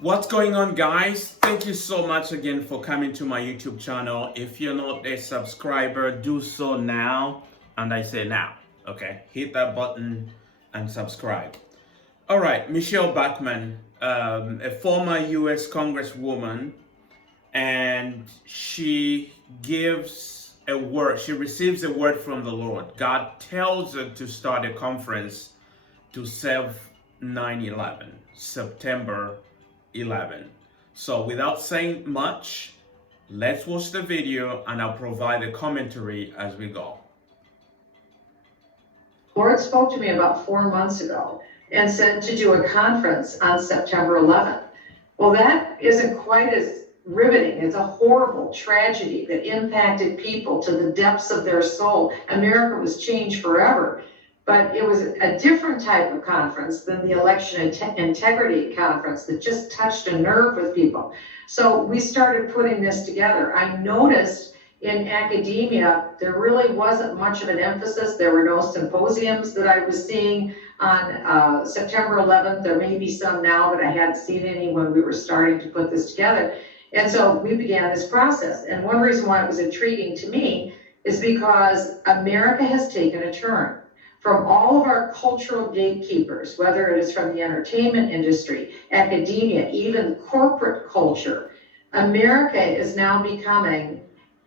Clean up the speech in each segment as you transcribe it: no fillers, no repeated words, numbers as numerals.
What's going on, guys? Thank you so much again for coming to my YouTube channel. If you're not a subscriber, do so now. And I say now, okay? Hit that button and subscribe. All right, Michele Bachmann, a former US Congresswoman, and she gives a word. She receives a word from the Lord. God tells her to start a conference to serve 9/11, September 11. So without saying much, let's watch the video and I'll provide a commentary as we go. Lord spoke to me about 4 months ago and said to do a conference on September 11th. Well, that isn't quite as riveting. It's a horrible tragedy that impacted people to the depths of their soul. America was changed forever. But it was a different type of conference than the election integrity conference that just touched a nerve with people. So we started putting this together. I noticed in academia, there really wasn't much of an emphasis. There were no symposiums that I was seeing on September 11th. There may be some now, but I hadn't seen any when we were starting to put this together. And so we began this process. And one reason why it was intriguing to me is because America has taken a turn. From all of our cultural gatekeepers, whether it is from the entertainment industry, academia, even corporate culture, America is now becoming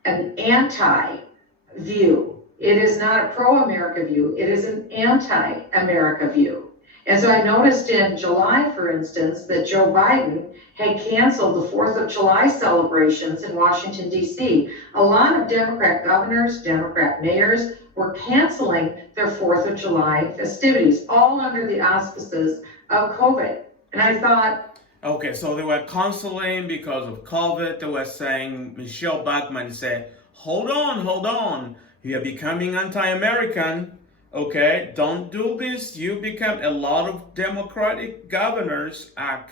an anti-view. It is not a pro-America view, it is an anti-America view. And so I noticed in July, for instance, that Joe Biden had canceled the 4th of July celebrations in Washington, D.C. A lot of Democrat governors, Democrat mayors were canceling their 4th of July festivities, all under the auspices of COVID. And I thought, okay, so they were canceling because of COVID. They were saying, Michele Bachmann said, hold on, you're becoming anti-American. Okay, don't do this. You become, a lot of Democratic governors are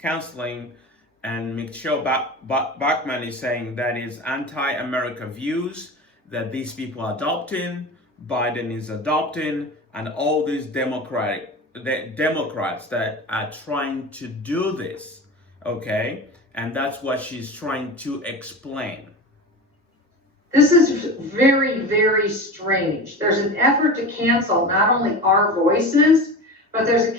canceling, and Michele Bachmann is saying that is anti-America views that these people are adopting, Biden is adopting, and all these Democrats that are trying to do this, okay? And that's what she's trying to explain. this is very, very strange. There's an effort to cancel not only our voices, but there's an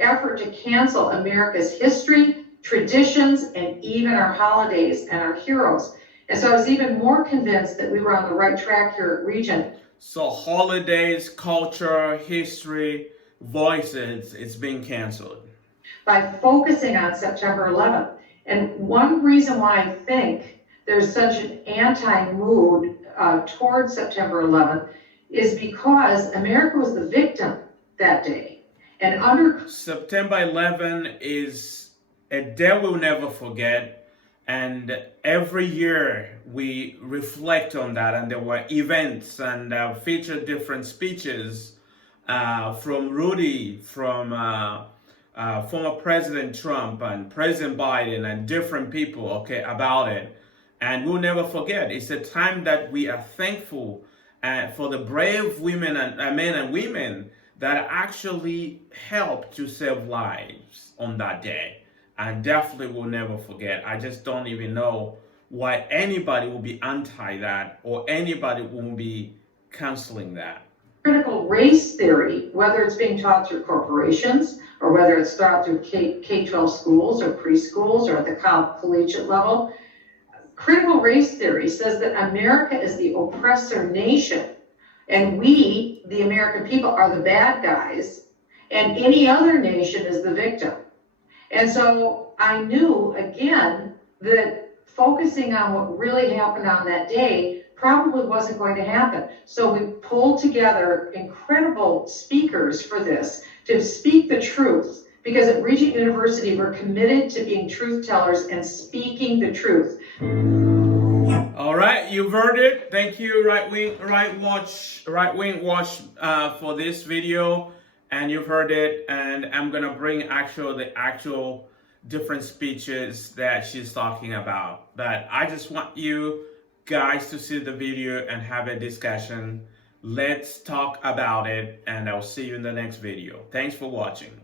effort to cancel America's history, traditions, and even our holidays and our heroes. And so I was even more convinced that we were on the right track here at Regent. So holidays, culture, history, voices, it's being canceled. By focusing on September 11th. And one reason why I think there's such an anti-mood towards September 11th is because America was the victim that day. And under September 11 is a day we'll never forget. And every year we reflect on that, and there were events and featured different speeches from Rudy, from former President Trump and President Biden and different people, okay, about it. And we'll never forget. It's a time that we are thankful for the brave women and men and women that actually helped to save lives on that day. And definitely will never forget. I just don't even know why anybody will be anti that or anybody will be canceling that. Critical race theory, whether it's being taught through corporations or whether it's taught through K-12 schools or preschools or at the collegiate level, critical race theory says that America is the oppressor nation and we, the American people, are the bad guys and any other nation is the victim. And so I knew, again, that focusing on what really happened on that day probably wasn't going to happen. So we pulled together incredible speakers for this to speak the truth. Because at Regent University, we're committed to being truth tellers and speaking the truth. All right, you've heard it. Thank you, Right Wing Watch, for this video. And you've heard it. And I'm gonna bring the actual different speeches that she's talking about. But I just want you guys to see the video and have a discussion. Let's talk about it, and I'll see you in the next video. Thanks for watching.